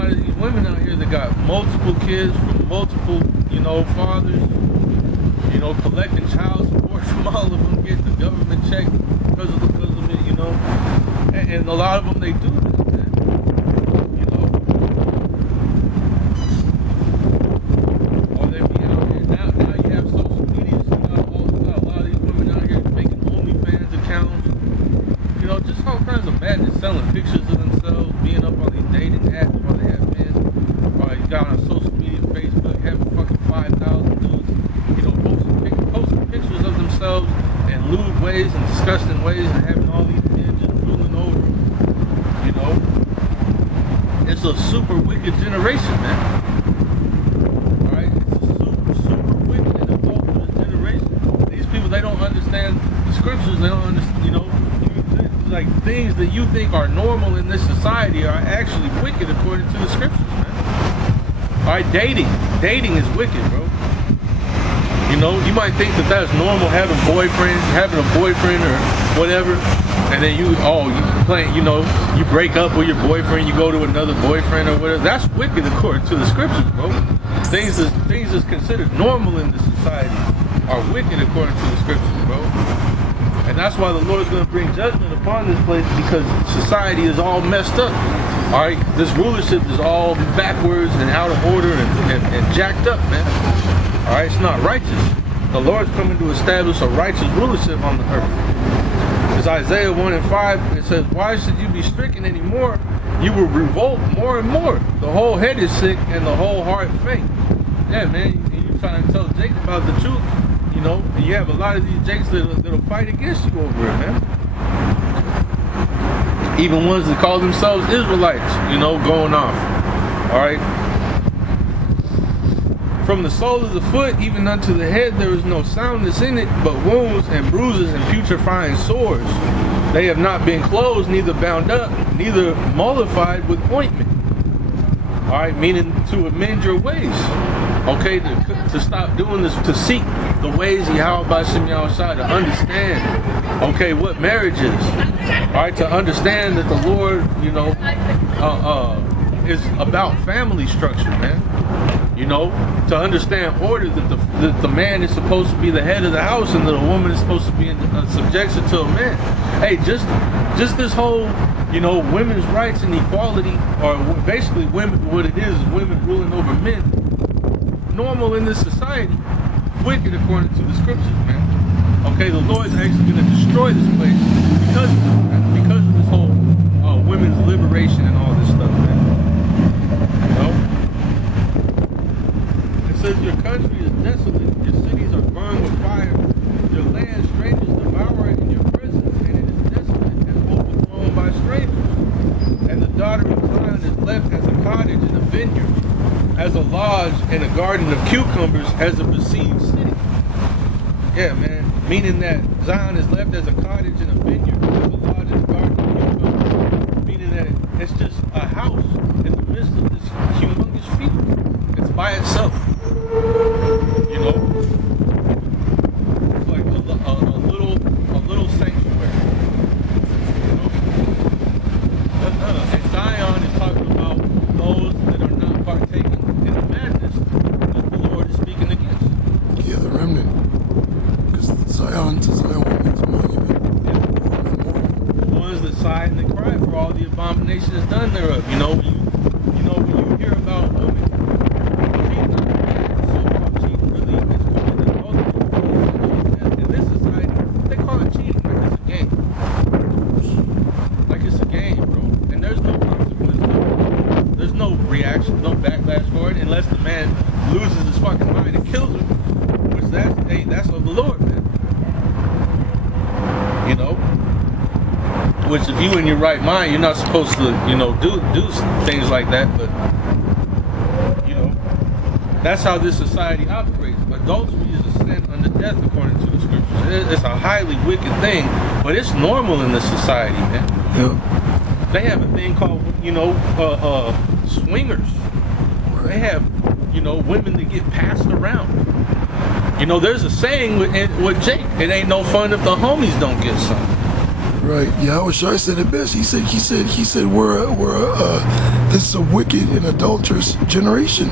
lot of these women out here that got multiple kids from multiple, fathers, collecting child support from all of them, getting the government check because of it, and a lot of them, they do this, man, or they be out here, now you have social media, so you got a lot of these women out here making OnlyFans accounts, just all kinds of madness, selling pictures of themselves, being up on these dating apps while they have men, or you got on social media, Facebook, having fucking 5,000 dudes, posting pictures of themselves in lewd ways and disgusting ways, and having all these men just drooling over them, It's a super wicked generation, man. Alright? It's a super wicked and adulterous generation. These people, they don't understand the scriptures, they don't understand, like things that you think are normal in this society are actually wicked according to the scriptures, man. Alright, dating is wicked, bro. You might think that that's normal, having a boyfriend or whatever, and then you break up with your boyfriend, you go to another boyfriend or whatever. That's wicked according to the scriptures, bro. Things that's considered normal in this society are wicked according to the scriptures, bro. And that's why the Lord is going to bring judgment upon this place, because society is all messed up. Alright, this rulership is all backwards and out of order and jacked up, man. Alright, it's not righteous. The Lord's coming to establish a righteous rulership on the earth. It's Isaiah 1:5. It says, "Why should you be stricken anymore? You will revolt more and more. The whole head is sick and the whole heart faint." Yeah, man, and you trying to tell Jake about the truth, and you have a lot of these Jakes that'll fight against you over it, man. Even ones that call themselves Israelites, going off. Alright? From the sole of the foot even unto the head there is no soundness in it, but wounds and bruises and putrefying sores. They have not been closed, neither bound up, neither mollified with ointment. Alright, meaning to amend your ways. Okay, to stop doing this, to seek the ways of Yahweh Shem Yahushua, to understand, okay, what marriage is. Alright, to understand that the Lord, is about family structure, man. To understand order, that the man is supposed to be the head of the house and that a woman is supposed to be in subjection to a man. Hey, just this whole, women's rights and equality, or basically women, what it is women ruling over men, normal in this society, wicked according to the scriptures, man. Okay, the Lord's actually going to destroy this place because of this whole women's liberation and all this stuff, man. It says your country is desolate, your cities are burned with fire, your land strangers devour it in your presence, and it is desolate and overthrown by strangers. And the daughter of Zion is left as a cottage in a vineyard, as a lodge in a garden of cucumbers, as a besieged city. Yeah, man. Meaning that Zion is left as a cottage in a vineyard, as a lodge in a garden of cucumbers. Meaning that it's just a house in the midst of this humongous field. It's by itself. It's like a little sanctuary. And Zion is talking about those that are not partaking in the madness that the Lord is speaking against. Yeah, the remnant. Because Zion means monument. The ones that sigh and they cry for all the abominations done thereof. When you hear about women cheating, really, it's called adultery. In this society, they call it cheating like it's a game. Like it's a game, bro. And there's no consequence. There's no reaction, no backlash for it, unless the man loses his fucking mind and kills him. Which that's of the Lord, man. Which if you in your right mind, you're not supposed to, do things like that, but that's how this society operates. Adultery is a sin unto death according to the scriptures. It's a highly wicked thing, but it's normal in this society, man. Yeah. They have a thing called, swingers. They have, women that get passed around. There's a saying with Jake, it ain't no fun if the homies don't get some. Right. Yahweh Shai said it best. He said, this is a wicked and adulterous generation.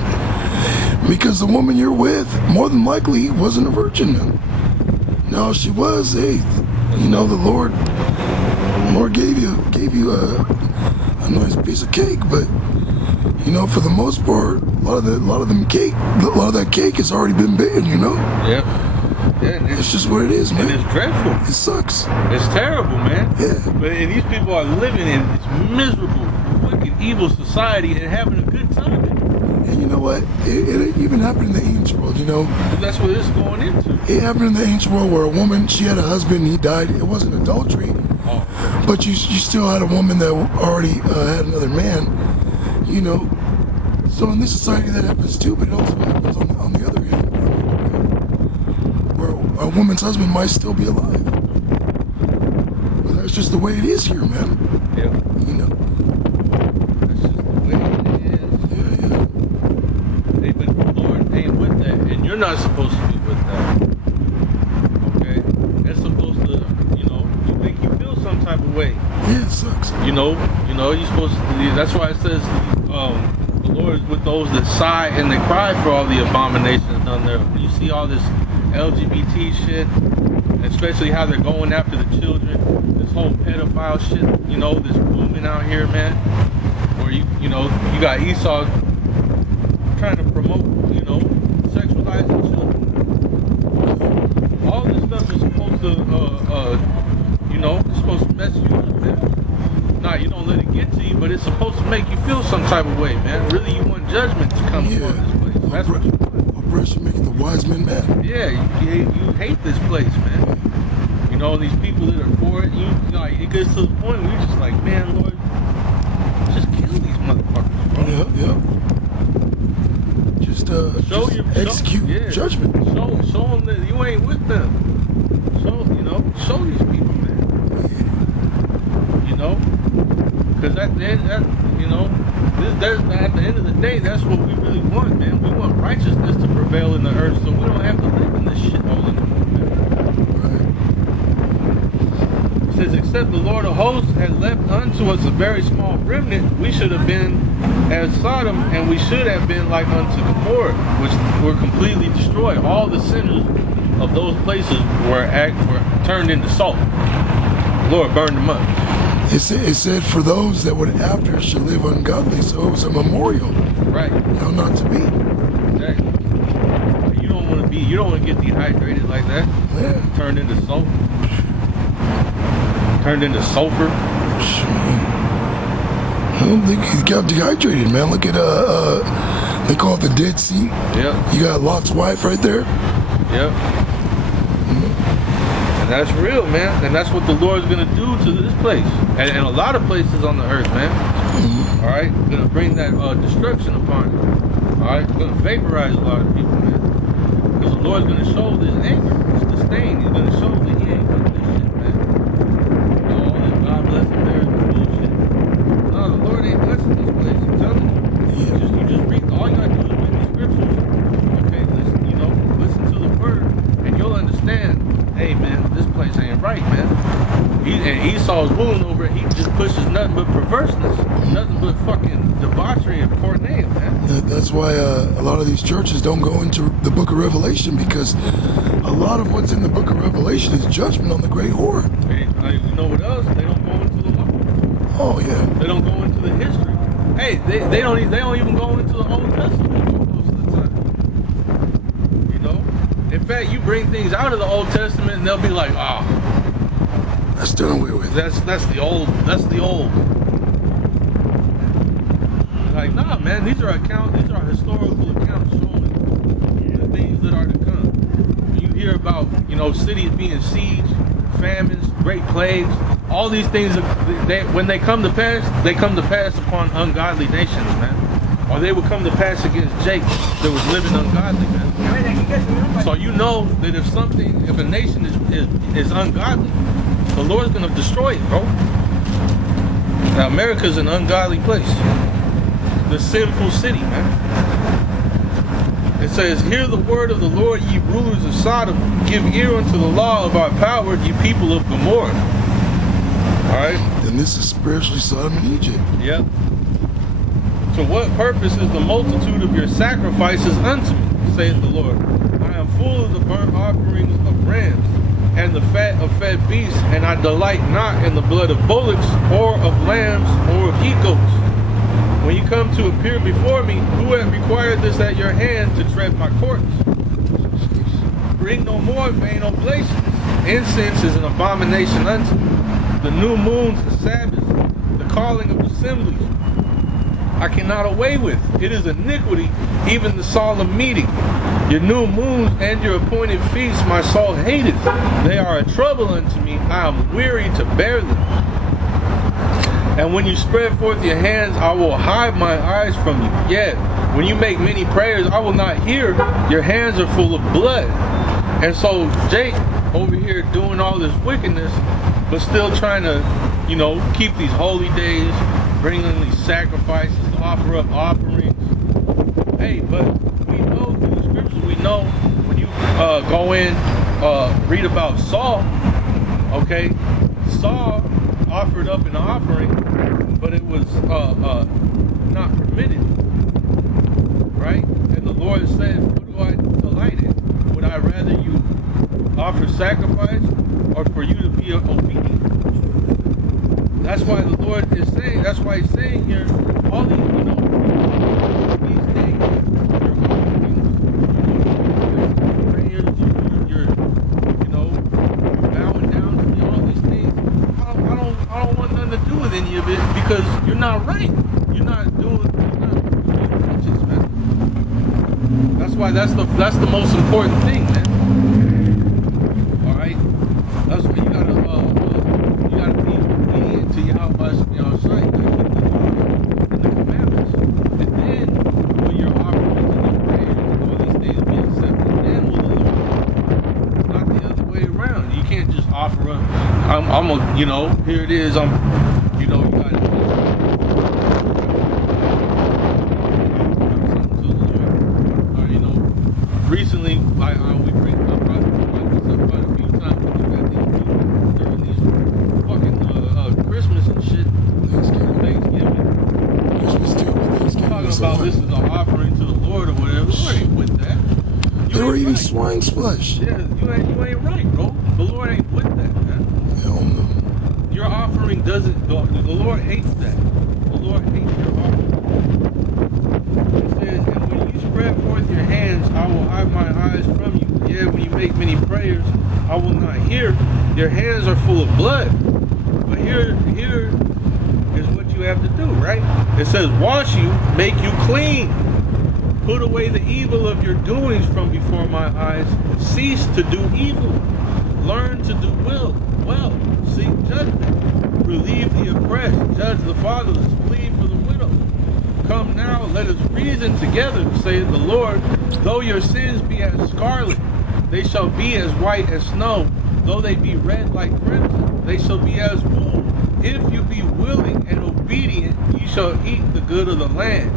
Because the woman you're with, more than likely, wasn't a virgin. Now, if she was, hey, you know, the Lord gave you a nice piece of cake, but you know, for the most part, a lot of that cake has already been bitten. You know. Yep. Yeah, it's just what it is, man. And it's dreadful. It sucks. It's terrible, man. Yeah. But and these people are living in this miserable, wicked, evil society and having a good time. And you know what? It even happened in the ancient world, you know. But that's what it's going into. It happened in the ancient world where a woman, she had a husband, he died. It wasn't adultery, but you still had a woman that already had another man, you know. So in this society that happens too, but it also happens on the other end, where a woman's husband might still be alive. But that's just the way it is here, man. Yeah. You know. That's just the way it is. Yeah. Hey, but the Lord ain't with that, and you're not supposed to be with that. Okay? That's supposed to, you know, make you feel some type of way. Yeah, it sucks. You know, you're supposed to. That's why it says, the Lord is with those that sigh and they cry for all the abominations done there. You see all this LGBT shit, especially how they're going after the children. This whole pedophile shit, you know, this booming out here, man. Where you you got Esau trying to promote, you know, sexualizing children. All this stuff is supposed to, you know, it's supposed to mess you up, man. Nah, you don't let it get to you, but it's supposed to make you feel some type of way, man. Really, you want judgment to come upon this place. That's what you want. Oppression making the wise men mad. Yeah, you hate this place, man. You know, these people that are for it, like, it gets to the point where you're just like, man, Lord, just kill these motherfuckers, bro. Yeah. Just execute judgment. Show them that you ain't with them. Show these people, man. You know? Because at the end, at the end of the day, that's what we really want, man. We want righteousness to prevail in the earth, so we don't have to live in this shithole anymore, man. Right. It says, except the Lord of hosts had left unto us a very small remnant, we should have been as Sodom, and we should have been like unto Gomorrah, which were completely destroyed. All the sinners of those places were turned into salt. The Lord burned them up. It said for those that would after should live ungodly, so it was a memorial. Right. How not to be. Exactly. You don't want to get dehydrated like that. Yeah. Turned into salt. Turned into sulfur. I don't think he got dehydrated, man. Look at they call it the Dead Sea. Yep. You got Lot's wife right there. Yep. And that's real, man. And that's what the Lord's going to do to this place. And a lot of places on the earth, man. All right? Going to bring that destruction upon you. All right? Going to vaporize a lot of people, man. Because the Lord's going to show this anger, this disdain. He's going to show that he ain't with this shit, man. You know, all this God bless America bullshit. No, the Lord ain't blessing this place. I'm telling you. Yeah. You just read. All you got to do is read the scriptures. Okay? Listen to the word. And you'll understand. Hey, man, this place ain't right, man. And Esau's ruling over it. He just pushes nothing but perverseness, nothing but fucking debauchery and porneia, man. That's why a lot of these churches don't go into the book of Revelation, because a lot of what's in the book of Revelation is judgment on the great whore. Hey, you know what else? They don't go into the law. Oh yeah. They don't go into the history. Hey, they don't even go into the Old Testament most of the time. You know. In fact, you bring things out of the Old Testament, and they'll be like, "Ah, that's done away with. That's the old. That's the old." Like, nah, man. These are historical accounts showing the things that are to come. You hear about, cities being sieged, famines, great plagues. All these things, when they come to pass, they come to pass upon ungodly nations, man. Or they would come to pass against Jake that was living ungodly, man. So you know that if a nation is ungodly, the Lord's gonna destroy it, bro. Now America's an ungodly place. The sinful city, man. It says, hear the word of the Lord, ye rulers of Sodom. Give ear unto the law of our power, ye people of Gomorrah. Alright? then this is spiritually Sodom and Egypt. Yep. To what purpose is the multitude of your sacrifices unto me, saith the Lord? I am full of the burnt offerings of rams, and the fat of fed beasts, and I delight not in the blood of bullocks, or of lambs, or of he-goats. When you come to appear before me, who hath required this at your hand to tread my courts? Bring no more vain oblations. Incense is an abomination unto me. The new moons, the Sabbaths, the calling of assemblies, I cannot away with. It is iniquity, even the solemn meeting. Your new moons and your appointed feasts my soul hateth. They are a trouble unto me. I am weary to bear them. And when you spread forth your hands, I will hide my eyes from you. Yet, when you make many prayers, I will not hear. Your hands are full of blood. And so Jake over here doing all this wickedness, but still trying to, you know, keep these holy days, bringing these sacrifices, to offer up offerings. Hey, but we know through the scriptures, we know when you go in, read about Saul, okay? Saul offered up an offering, but it was not permitted, right? And the Lord said, what do I delight in? Would I rather you offer sacrifice or for you to be obedient? That's why the Lord is saying, that's why he's saying here, all these, you know, these things, you're bowing down to me, all these things, I don't want nothing to do with any of it because you're not right. You're not doing righteous, man. That's the most important thing, man. All right, that's what you gotta be obedient to Yahweh, you know, sight, in the commandments, and then when you're offering and your prayers and all these things be accepted, then will the Lord, not the other way around. You can't just offer up. I'm a, you know, here it is. I'm, you know, you got to you know, recently, we bring up quite a few times when you got these people during these fucking Christmas and shit. Thanksgiving. Christmas too, but Thanksgiving Talking was about the this is an offering to the Lord or whatever. The Lord ain't with that. They were eating right. swine's flesh. Yeah, you ain't right, bro. The Lord ain't with that, man. Hell no. Your offering doesn't. The Lord hates that. The Lord hates your offering. It says, and when you spread forth your hands, I will hide my eyes from you. Yeah, when you make many prayers, I will not hear. Your hands are full of blood. But here is what you have to do, right? It says, wash you, make you clean. Put away the evil of your doings from before my eyes. Cease to do evil. Learn to do well. Seek judgment. Relieve the oppressed. Judge the fatherless. Plead for the widow. Come now, let us reason together, saith the Lord. Though your sins be as scarlet, they shall be as white as snow. Though they be red like crimson, they shall be as wool. If you be willing and obedient, you shall eat the good of the land.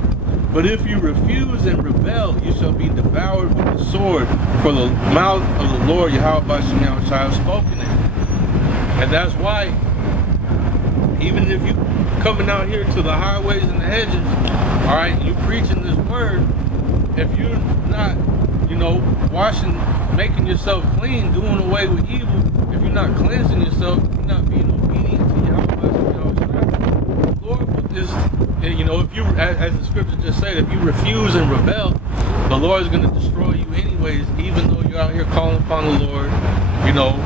But if you refuse and rebel, you shall be devoured with the sword. For the mouth of the Lord Yahweh shall have spoken it. And that's why, even if you coming out here to the highways and the hedges, all right, you preaching this word, if you're not, you know, washing, making yourself clean, doing away with evil, if you're not cleansing yourself, you're not being obedient to Yahweh, the Lord is, you know, if you, as the scripture just said, if you refuse and rebel, the Lord is going to destroy you anyways, even though you're out here calling upon the Lord, you know,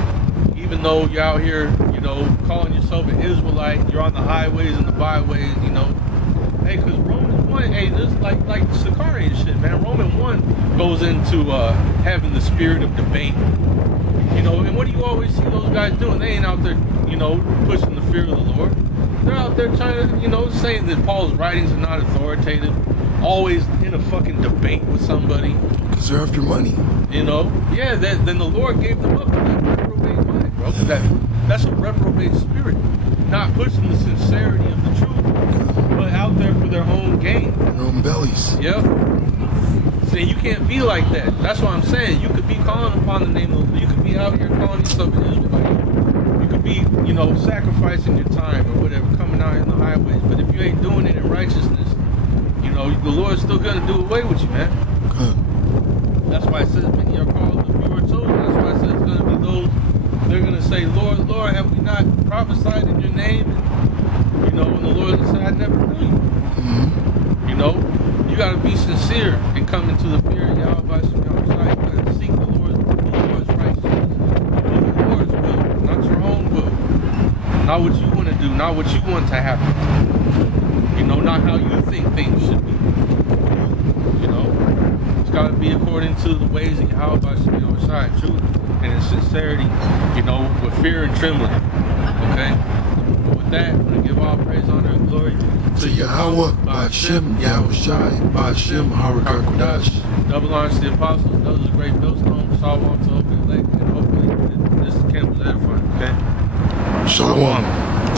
even though you're out here, you know, calling yourself an Israelite, you're on the highways and the byways, you know. Hey, because Romans 1, hey, this is like Sakari and shit, man. Romans 1 goes into having the spirit of debate. You know, and what do you always see those guys doing? They ain't out there, you know, pushing the fear of the Lord. They're out there trying to, you know, saying that Paul's writings are not authoritative. Always in a fucking debate with somebody. Because they're after money. You know? Yeah, then the Lord gave them up to that reprobate mind, bro. That's a reprobate spirit. Not pushing the sincerity of the truth, but out there for their own gain. Their own bellies. Yep. See, you can't be like that. That's what I'm saying. You could be calling upon the name of, you could be out here calling yourself an Israelite. You could be, you know, sacrificing your time or whatever, coming out in the highways. But if you ain't doing it in righteousness, you know, the Lord's still gonna do away with you, man. That's why it says many are called, a few are chosen. That's why it says it's gonna be those. They're gonna say, Lord, Lord, have we not prophesied in your name? And, you know, and the Lord will say, I never knew you. Mm-hmm. You know, you gotta be sincere and come into the fear of Yahweh by Shem Yahweh. You gotta seek the Lord's righteousness, do the Lord's will, not your own will, not what you want to do, not what you want to happen. You know, not how you think things should be. You know, it's gotta be according to the ways of Yahweh by Shem Yahweh, truth and in sincerity. You know, with fear and trembling. Okay. But with that, I'm gonna give all praise, honor, and glory to Yahweh, Ba'Shem, Yahushai, Ba'Shem, Harakakodash. Double honors to the apostles, those are great millstones, Shalom to open elect, and hopefully this camp was edifying, okay? Shalom.